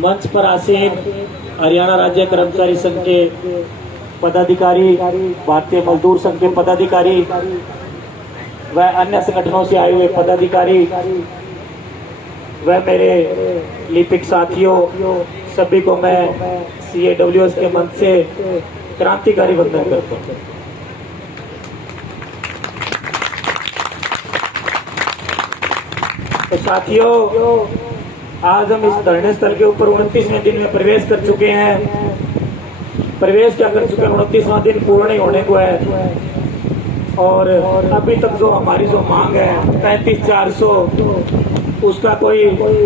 मंच पर आसीन हरियाणा राज्य कर्मचारी संघ के पदाधिकारी, भारतीय मजदूर संघ के पदाधिकारी व अन्य संगठनों से आए हुए पदाधिकारी व मेरे लिपिक साथियों, सभी को मैं CAWS के मंच से क्रांतिकारी वंदन करता हूँ। तो साथियों, आज हम इस धरने स्थल के ऊपर 29वें दिन में प्रवेश कर चुके हैं। प्रवेश क्या कर चुके हैं, 29वां दिन पूर्ण ही होने को है और अभी तक जो हमारी जो मांग है 35,400, उसका कोई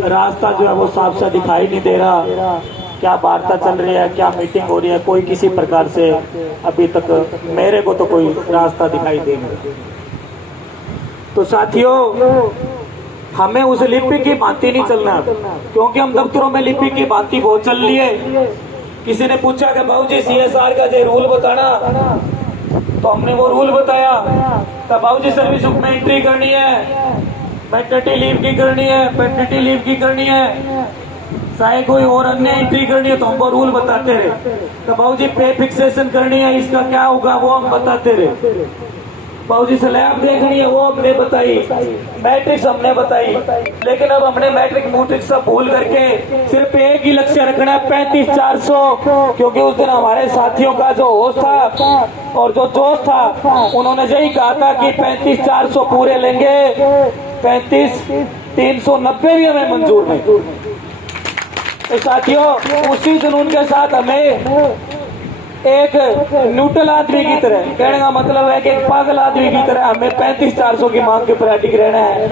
रास्ता जो है वो साफ साफ दिखाई नहीं दे रहा। क्या वार्ता चल रही है, क्या मीटिंग हो रही है, कोई किसी प्रकार से अभी तक मेरे को तो कोई रास्ता दिखाई दे नहीं। तो साथियों, हमें उस लिपि की भांति नहीं चलना, क्योंकि हम दफ्तरों में लिपि की भांति बहुत चल रही है। किसी ने पूछा कि बाबूजी CSR का जो रूल बताना, तो हमने वो रूल बताया। तो बाबूजी सर्विस बुक में एंट्री करनी है, मैटरनिटी लीव की करनी है, पैटर्निटी लीव की करनी है, चाहे कोई और अन्य एंट्री करनी है तो हमको रूल बताते रहे। तो बाबूजी पे फिक्सेशन करनी है, इसका क्या होगा वो हम बताते रहे। बाबूजी स्लैब देखनी है वो हमने बताई, मैट्रिक्स हमने बताई। लेकिन अब हमने मैट्रिक मूट्रिक्स सब भूल करके सिर्फ एक ही लक्ष्य रखना है, 35,400। क्योंकि उस दिन हमारे साथियों का जो होश था और जो जोश था, उन्होंने यही कहा था कि 35,400 पूरे लेंगे, 35,390 भी हमें मंजूर नहीं। तो साथियों, उसी जुनून के साथ हमें एक न्यूट्रल आदमी की तरह, कहने का मतलब है कि एक पागल आदमी की तरह हमें 35,400 की मांग के पर टिक रहना है।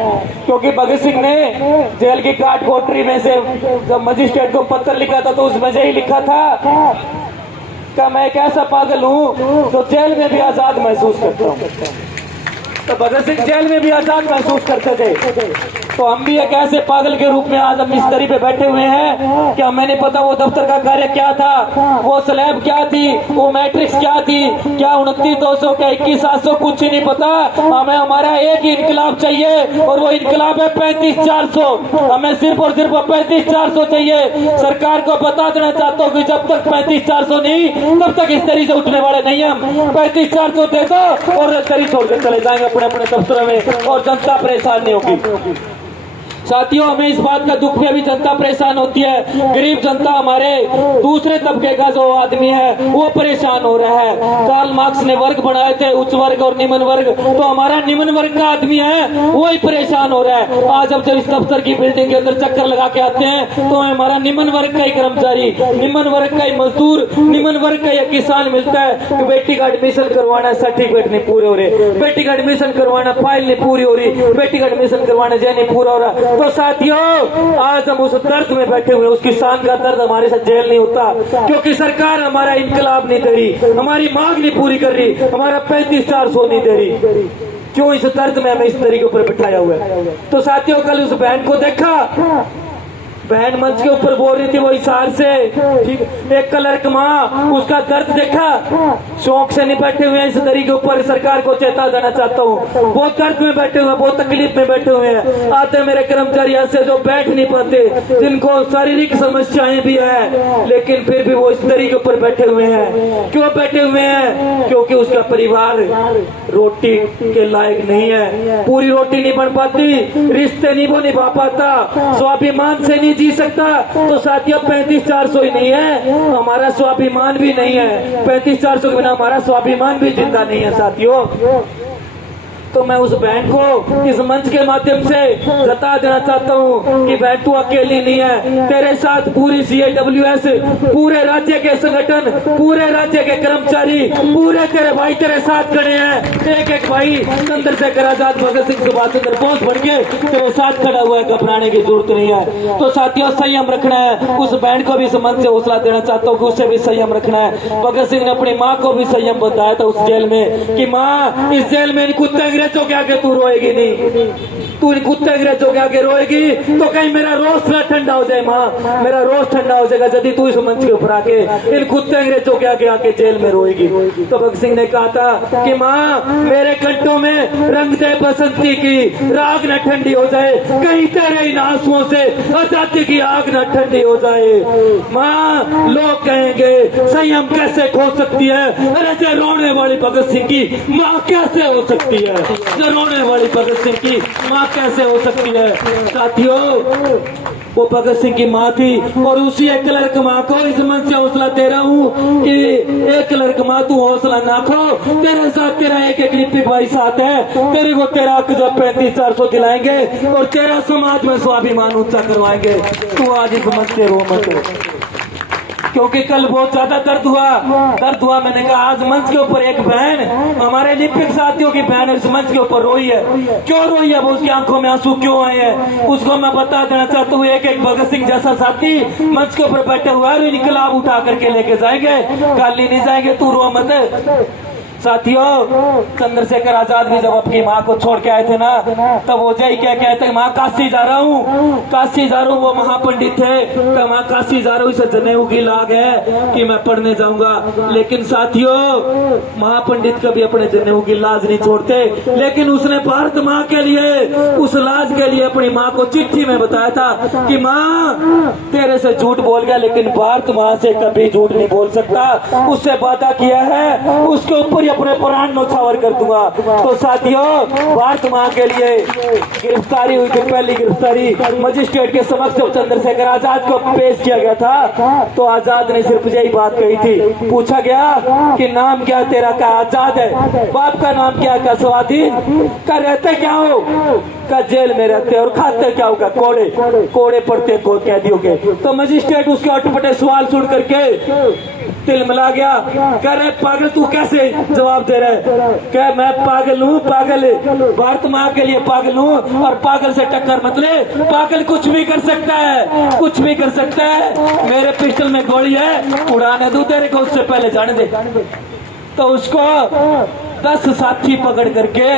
क्योंकि भगत सिंह ने जेल की काट कोठरी में से जब मजिस्ट्रेट को पत्र लिखा था तो उसमें यही लिखा था कि मैं एक ऐसा पागल हूँ जो जेल में भी आजाद महसूस करता हूँ। तो भगत सिंह जेल में भी आजाद महसूस करते थे। तो हम भी एक ऐसे पागल के रूप में आज हम इस तरी पे बैठे हुए हैं कि हमें नहीं पता वो दफ्तर का कार्य क्या था, वो स्लैब क्या थी, वो मैट्रिक्स क्या थी, क्या 29,200 क्या 21,700, कुछ ही नहीं पता। हमें हमारा एक ही इनकलाब चाहिए और वो इनकलाब है 35,400। हमें सिर्फ और सिर्फ 35,400 चाहिए। सरकार को बता देना चाहता हूँ कि जब तक 35,400 नहीं, तब तक इस तरी से उठने वाले नहीं हम। 35,400 दे दो और तरी छोड़ कर चले जाएंगे अपने अपने दफ्तरों में और जनता परेशान नहीं होगी। साथियों, हमें इस बात का दुख भी, अभी जनता परेशान होती है। गरीब जनता, हमारे दूसरे तबके का जो आदमी है वो परेशान हो रहा है। कार्ल मार्क्स ने वर्ग बनाए थे, उच्च वर्ग और निम्न वर्ग, तो हमारा निम्न वर्ग का आदमी है वो ही परेशान हो रहा है। आज अब जब इस दफ्तर की बिल्डिंग के अंदर चक्कर लगा के आते हैं तो हमारा निम्न वर्ग का ही कर्मचारी, निम्न वर्ग का ही मजदूर, निम्न वर्ग का ही किसान मिलता है कि बेटी का एडमिशन करवाना, सर्टिफिकेट नहीं पूरे हो रहे, बेटी का एडमिशन करवाना, फाइल नहीं पूरी हो रही, बेटी का एडमिशन करवाना जय नहीं पूरा हो रहा। तो साथियों, आज हम उस दर्द में बैठे हुए, उस किसान का दर्द हमारे साथ जेल नहीं होता, क्योंकि सरकार हमारा इनकलाब नहीं दे रही, हमारी मांग नहीं पूरी कर रही, हमारा 35,400 नहीं दे रही। क्यों इस दर्द में हमें इस तरीके पर बिठाया हुआ है। तो साथियों, कल उस बहन को देखा, बहन मंच के ऊपर बोल रही थी वो हिसार से, ठीक, एक क्लर्क माँ, उसका दर्द देखा। शौक से नहीं बैठे हुए इस तरीके ऊपर, सरकार को चेता देना चाहता हूँ, बहुत दर्द में बैठे हुए, बहुत तकलीफ में बैठे हुए हैं। आते मेरे कर्मचारी ऐसे जो बैठ नहीं पाते, जिनको शारीरिक समस्याएं भी है, लेकिन फिर भी वो इस तरीके ऊपर बैठे हुए हैं। क्यों बैठे हुए हैं? क्योंकि उसका परिवार रोटी के लायक नहीं है, पूरी रोटी नहीं बन पाती, रिश्ते नहीं वो निभा पाता, स्वाभिमान से नहीं जी सकता। तो साथियों, 35,400 ही नहीं है, हमारा स्वाभिमान भी नहीं है। 35,400 के बिना हमारा स्वाभिमान भी जिंदा नहीं है साथियों। तो मैं उस बहन को इस मंच के माध्यम से बता देना चाहता हूँ कि बहन तू अकेली नहीं है, तेरे साथ पूरी CAWS, पूरे राज्य के संगठन, पूरे राज्य के कर्मचारी, पूरे तेरे भाई तेरे साथ खड़े हैं। एक एक भाई चंद्रशेखर आजाद, भगत सिंह, सुभाष चंद्र बोस बन के तेरे साथ खड़ा हुआ है, घबराने की जरूरत नहीं है। तो साथियों, संयम रखना है। उस बहन को भी इस मंच से हौसला देना चाहता हूँ कि उससे भी संयम रखना है। भगत सिंह ने अपनी माँ को भी संयम बताया था उस जेल में कि माँ, इस जेल में कुत्ते अंग्रेजों के आगे तू रोएगी नहीं। तू इन कुत्ते अंग्रेजों के आगे रोएगी तो कहीं मेरा रोष ना ठंडा हो जाए माँ, मेरा रोष ठंडा हो जाएगा यदि तू इस मंच के ऊपर आके इन कुत्ते अंग्रेजों के आगे आके जेल में रोएगी। तो भगत सिंह ने कहा था कि माँ मेरे कंठों में रंग दे बसंती की राग न ठंडी हो जाए, कहीं तेरे इन आंसुओं से आजादी की आग न ठंडी हो जाए। माँ लोग कहेंगे संयम कैसे खो सकती है, अरे जो रोने वाली भगत सिंह की माँ कैसे हो सकती है, जो रोने वाली भगत सिंह की माँ कैसे हो सकती है। साथियों वो भगत सिंह की माँ थी और उसी एक क्लर्क माँ को इस मंच से हौसला दे रहा हूँ कि एक क्लर्क माँ तू हौसला ना खो, तेरे साथ तेरा एक एक लिपि भाई साथ है, तेरे को तेरा जो 3500 दिलाएंगे और तेरा समाज में स्वाभिमान ऊंचा करवाएंगे। तू आज इस मंच से रो मत, क्योंकि कल बहुत ज्यादा दर्द हुआ। मैंने कहा आज मंच के ऊपर एक बहन हमारे लिपिक साथियों की बहन इस मंच के ऊपर रोई है। क्यों रोई है, वो उसकी आंखों में आंसू क्यों आए हैं, उसको मैं बता देना चाहता हूँ। एक एक भगत सिंह जैसा साथी मंच के ऊपर बैठे हुआ है, इनकलाब उठा करके लेके जाएंगे, खाली नहीं जाएंगे, तू रो मत। साथियों चंद्रशेखर आजाद भी जब अपनी माँ को छोड़ के आए थे ना, तब वो जय क्या कहते हैं, माँ काशी जा रहा हूँ, काशी जा रहा हूँ। वो महापंडित थे कि माँ काशी जा रहा हूँ, इसे जनेऊ की लाग है कि मैं पढ़ने जाऊंगा। लेकिन साथियों महापंडित कभी अपने जनेऊ की लाज नहीं छोड़ते, लेकिन उसने भारत माँ के लिए, उस लाज के लिए अपनी माँ को चिट्ठी में बताया था कि माँ तेरे से झूठ बोल गया लेकिन भारत माँ से कभी झूठ नहीं बोल सकता, उससे वादा किया है उसके ऊपर अपने प्राण नौछावर कर दूंगा। तो साथियों भारत माँ के लिए गिरफ्तारी हुई थी, पहली गिरफ्तारी मजिस्ट्रेट के समक्ष चंद्रशेखर आजाद को पेश किया गया था। तो आजाद ने सिर्फ यही बात कही थी, पूछा गया कि नाम क्या तेरा, का आजाद है, बाप का नाम क्या, का स्वाधीन, का रहते क्या हो, का जेल में रहते और खाते क्या होगा, कोड़े पड़ते को कैदियों के। तो मजिस्ट्रेट उसके अटपटे सवाल सुन करके तिलमिला गया, कह रहे पागल तू कैसे जवाब दे रहे, कह मैं पागल हूँ, पागल भारत माँ के लिए पागल हूँ और पागल से टक्कर मत ले, पागल कुछ भी कर सकता है, कुछ भी कर सकता है, मेरे पिस्टल में गोली है, उड़ाने दूं तेरे को, उससे पहले जाने दे। तो उसको 10 साथी पकड़ करके,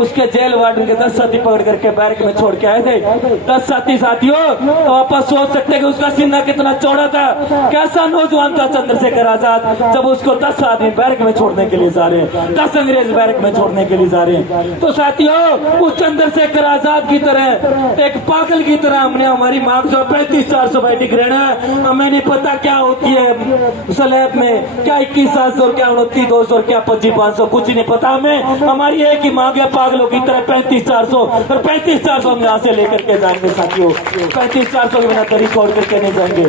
उसके जेल वार्डन के 10 साथी पकड़ करके बैरक में छोड़ के आए थे। 10 साथियों तो आप सोच सकते हैं कि उसका सीना कितना चौड़ा था, कैसा नौजवान था चंद्रशेखर आजाद, जब उसको 10 आदमी बैरक में छोड़ने के लिए जा रहे हैं, 10 अंग्रेज बैरक में छोड़ने के लिए जा रहे हैं। तो साथियों उस चंद्रशेखर आजाद की तरह, एक पागल की तरह हमने हमारी माँ को 3500 बैठक रहना, हमें नहीं पता क्या होती है स्लैब में, क्या 2100 और क्या 2900 और क्या 2500, कुछ नहीं पता हमें। हमारी एक ही मांग है पागलों की तरह 3500 और 3500 हम यहाँ से लेकर के जाएंगे साथियों, 3500 के बिना तरी छोड़ करके नहीं जाएंगे।